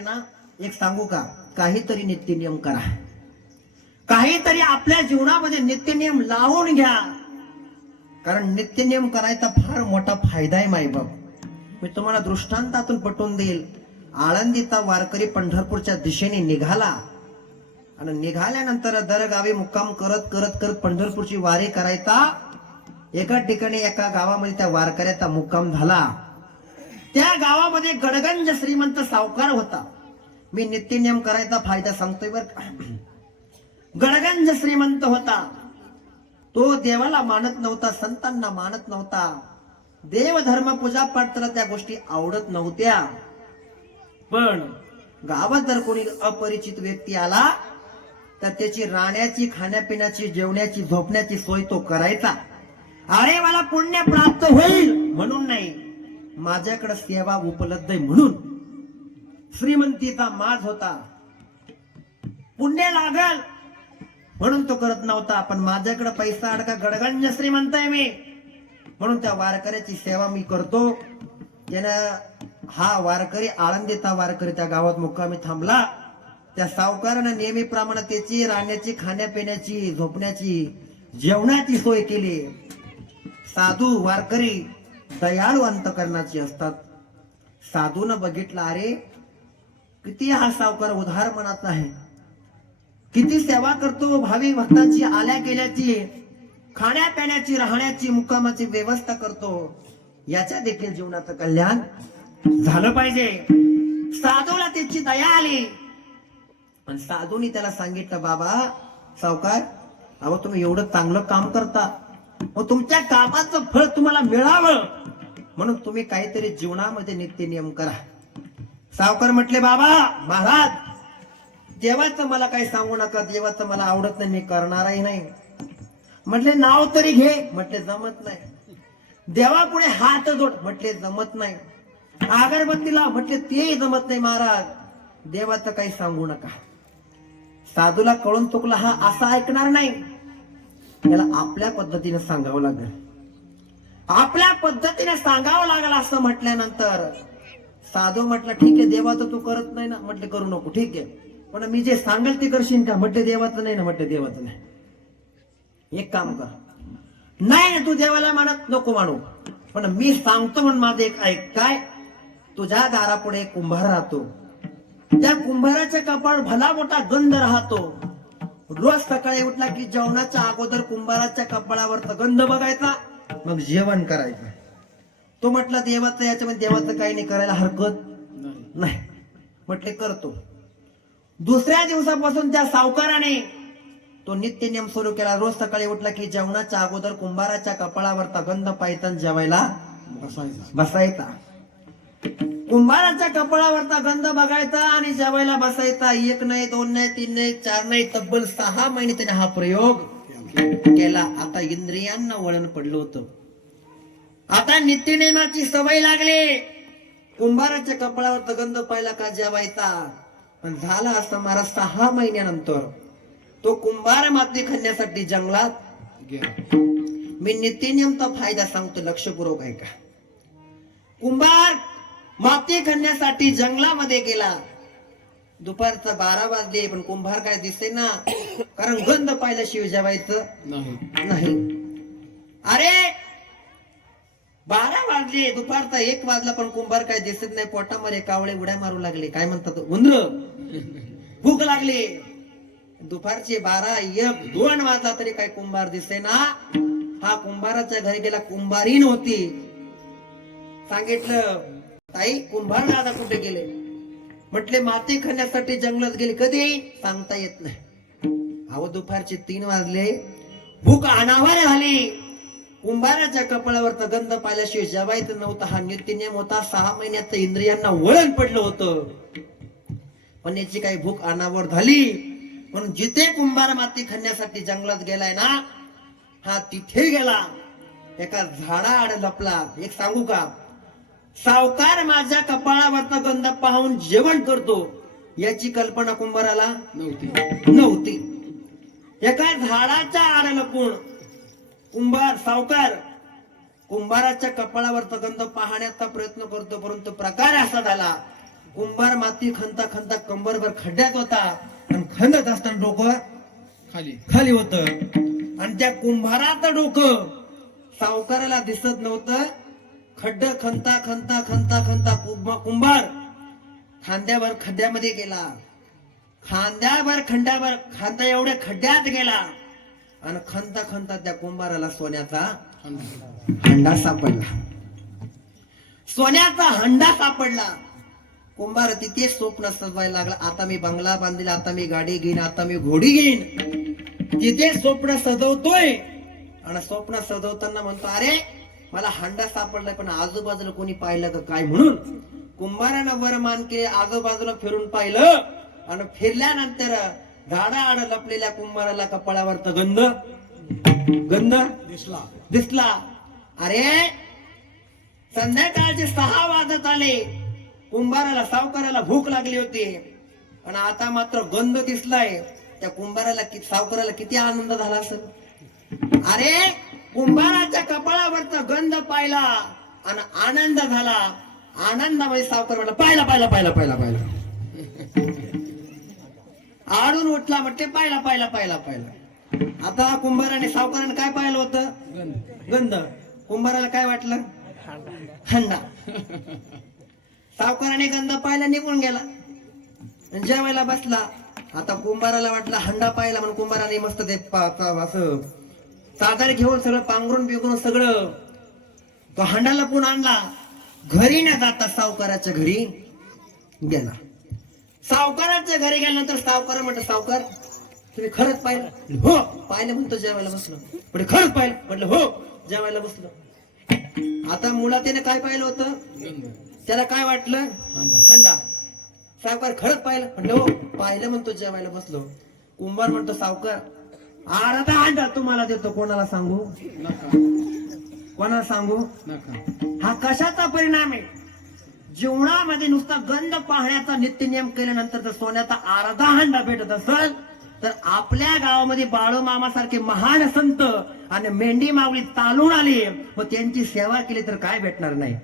त्यासाठी ना एक सांगू का, काहीतरी नित्य नियम करा, काहीतरी आपल्या जीवनामध्ये नित्य नियम लावून घ्या. कारण नित्य नियम करायचा फार मोठा फायदा आहे मायबाप. मी तुम्हाला दृष्टांतातून पटवून देईल. आळंदीचा वारकरी पंढरपूरच्या दिशेने निघाला आणि निघाल्यानंतर दरगावी मुक्काम करत करत करत पंढरपूरची वारी करायचा. एका ठिकाणी एका गावामध्ये त्या वारकऱ्याचा मुक्काम झाला. त्या गावामध्ये गडगंज श्रीमंत सावकार होता. मी नित्य नियम करायचा फायदा सांगतोय बर का. गडगंज श्रीमंत होता. तो देवाला मानत नव्हता, संतांना मानत नव्हता. देव धर्म पूजा पाठ त्याला त्या गोष्टी आवडत नव्हत्या. पण गावात जर कोणी अपरिचित व्यक्ती आला तर त्याची राहण्याची, खाण्यापिण्याची, जेवण्याची, झोपण्याची सोय तो करायचा. अरे मला पुण्य प्राप्त होईल म्हणून नाही, माझ्याकडे सेवा उपलब्ध आहे म्हणून. श्रीमंतीचा माज होता, पुण्य लागल म्हणून तो करत नव्हता. पण माझ्याकडे पैसा अडका, गडगंज श्रीमंत आहे मी म्हणून त्या वारकऱ्याची सेवा मी करतो. त्यानं हा वारकरी, आळंदीचा वारकरी त्या गावात मुक्कामी थांबला. त्या सावकारानं नेहमीप्रमाणे त्याची राहण्याची, खाण्यापिण्याची, झोपण्याची, जेवणाची सोय केली. साधू वारकरी दयाळू अंतकरणाची असतात. साधून बघितलं, अरे किती हा सावकार उधार मनात आहे, किती सेवा करतो, भावी भक्तांची आल्या गेल्याची, खाण्यापिण्याची, राहण्याची, मुक्कामाची व्यवस्था करतो. याच्या देखील जीवनाचं कल्याण झालं पाहिजे. साधूला त्याची दया आली. पण साधूनी त्याला सांगितलं, बाबा सावकार, अहो तुम्ही एवढं चांगलं काम करता, मग तुमच्या कामाचं फळ तुम्हाला मिळावं म्हणून तुम्ही काहीतरी जीवनामध्ये नित्य नियम करा. सावकार म्हटले, बाबा महाराज, देवाचं मला काही सांगू नका, देवाचं मला आवडत नाही, मी करणारही नाही. म्हटले नाव तरी घे. म्हटले जमत नाही. देवापुढे हात जोड. म्हटले जमत नाही. अगरबत्तीला. म्हटले तेही जमत नाही महाराज, देवाचं काही सांगू नका. साधूला कळून चुकला, हा असा ऐकणार नाही. त्याला आपल्या पद्धतीने सांगावं लागेल. आपल्या पद्धतीने सांगावं लागेल. असं म्हटल्यानंतर साधू म्हटलं, ठीक आहे, देवाचं तू करत नाही ना. म्हटले करू नको, ठीक आहे, पण मी जे सांगेल ते करशील का. म्हटले देवाचं नाही ना. म्हटले देवाचं नाही. एक काम कर, नाही तू देवाला मानत नको मानू, पण मी सांगतो म्हणून माझं एक ऐक. काय, तुझ्या दारापुढे एक कुंभार राहतो. त्या कुंभाराच्या कपाळ भला मोठा गंध राहतो. रोज सकाळी उठला की जेवणाच्या अगोदर कुंभाराच्या कपाळावरचा गंध बघायचा, मग जेवण करायचं. तो म्हटला देवाचं, याच्यामध्ये देवाचं काही नाही, करायला हरकत नाही. म्हटले करतो. दुसऱ्या दिवसापासून त्या सावकाराने तो नित्य नियम सुरू केला. रोज सकाळी उठला की जेवणाच्या अगोदर कुंभाराच्या कपाळावरचा गंध पाहायचा, जेवायला बसायचा. कुंभाराच्या कपाळावरचा गंध बघायचा आणि जेवायला बसायचा. एक नाही, दोन नाही, तीन नाही, चार नाही, तब्बल 6 महिने त्याने हा प्रयोग केला. आता इंद्रियांना वळण पडलं होतं. आता नित्यनेमाची सवय लागली. कुंभाराच्या कपाळावरचा गंध पाहिला का जेवायचा. पण झाला असं महाराज, 6 महिन्यानंतर तो कुंभार माती खाण्यासाठी जंगलात गेला. मी नित्यनियमचा फायदा सांगतो, लक्षपूर्वक आहे का. कुंभार माती खाण्यासाठी जंगलामध्ये गेला. दुपारचा 12 वाजले, पण कुंभार काय दिसे ना, कारण गंध पाहिल्याशिवाय जेवायचं नाही. अरे 12 वाजले, दुपारचा 1 वाजला, पण कुंभार काय दिसत नाही. पोटामध्ये कावळे उड्या मारू लागले. काय म्हणतात, उंदर. भूक लागली. दुपारचे 12, 1, 2 वाजला तरी काय कुंभार दिसे ना. हा कुंभाराच्या घरी गेला. कुंभारीन होती. सांगितलं, ताई कुंभार दादा कुठे गेले. म्हटले माती खाण्यासाठी जंगलात गेले. कधी सांगता येत नाही. अहो दुपारचे 3 वाजले, भूक अनावर झाली. कुंभाराच्या कपाळावरचा गंध पाहिल्याशिवाय जेवायचं नव्हतं. हा नित्य नियम होता. 6 महिन्यात इंद्रियांना वळण पडलं होतं. पण याची काही भूक अनावर झाली म्हणून जिथे कुंभार माती खाण्यासाठी जंगलात गेलाय ना, हा तिथे गेला. एका झाडाआड लपला. एक सांगू का, सावकार माझ्या कपाळावरचा गंध पाहून जेवण करतो याची कल्पना कुंभाराला नव्हती. एका झाडाच्या आड लपून कुंभार, सावकार कुंभाराच्या कपाळावरचा गंध पाहण्याचा प्रयत्न करतो. परंतु प्रकार असा झाला, कुंभार माती खणता खणता कंबरभर खड्ड्यात होता आणि खणत असताना डोकं खाली खाली होत आणि त्या कुंभाराचं डोकं सावकाराला दिसत नव्हतं. खड्ड खणता खणता खणता खणता कुंभार खांद्यावर खड्ड्यामध्ये गेला. खांद्यावर खांदा एवढ्या खड्ड्यात गेला आणि खणता खणता त्या कुंभाराला सोन्याचा हंडा सापडला. सोन्याचा हंडा सापडला. कुंभार तिथे स्वप्न सजवायला लागला. आता मी बंगला बांधील, आता मी गाडी घेईन, आता मी घोडी घेईन. तिथे स्वप्न सजवतोय आणि स्वप्न सजवताना म्हणतो अरे मला हंडा सापडलाय पण आजूबाजूला कोणी पाहिलं का काय म्हणून कुंभारानं वर मान केले, आजूबाजूला फिरून पाहिलं आणि फिरल्यानंतर झाडाआड लपलेल्या कुंभाराला कपाळावरचा गंध दिसला. अरे संध्याकाळचे 6 वाजत आले. कुंभाराला सावकाराला भूक लागली होती आणि आता मात्र गंध दिसलाय. त्या कुंभाराला सावकाराला किती आनंद झाला असेल. अरे कुंभाराच्या कपाळावरचा गंध पाहिला आणि आनंद झाला. आनंदामध्ये सावकार म्हटला पाहिला पाहिला पाहिला पाहिला पाहिला आडून उठला म्हणते पाहिला पाहिला पाहिला पाहिला. आता कुंभाराने सावकाराने काय पाहिलं होतं गंध. कुंभाराला काय वाटलं हंडा. सावकाराने गंध पाहिला निघून गेला जेवायला बसला. आता कुंभाराला वाटलं हंडा पाहिला म्हणून कुंभाराने मस्त ते असं चादर घेऊन सगळं पांघरून बिघरून सगळं तो हंडा लपून आणला. घरी न जाता सावकाराच्या घरी गेला. सावकाराच्या घरी गेल्यानंतर सावकार म्हणतो सावकार तुम्ही खरंच पाहिलं. हो पाहिलं म्हणतो जेवायला बसलो. पण खरंच पाहिलं म्हटलं हो जेवायला बसलो. आता मुळात त्याने काय पाहिलं होतं त्याला काय वाटलं हंडा. सावकार खरंच पाहिलं म्हटलं हो पाहिलं म्हणतो जेवायला बसलो. कुंभार म्हणतो सावकार अर्धा हंडा तुम्हाला देतो कोणाला सांगू कोणाला सांगू. हा कशाचा परिणाम आहे. जीवनामध्ये नुसता गंध पाहण्याचा नित्यनियम केल्यानंतर जर सोन्याचा अर्धा हंडा भेटत असेल तर आपल्या गावामध्ये बाळूमामा सारखे महान संत आणि मेंढी माऊली चालून आली मग त्यांची सेवा केली तर काय भेटणार नाही.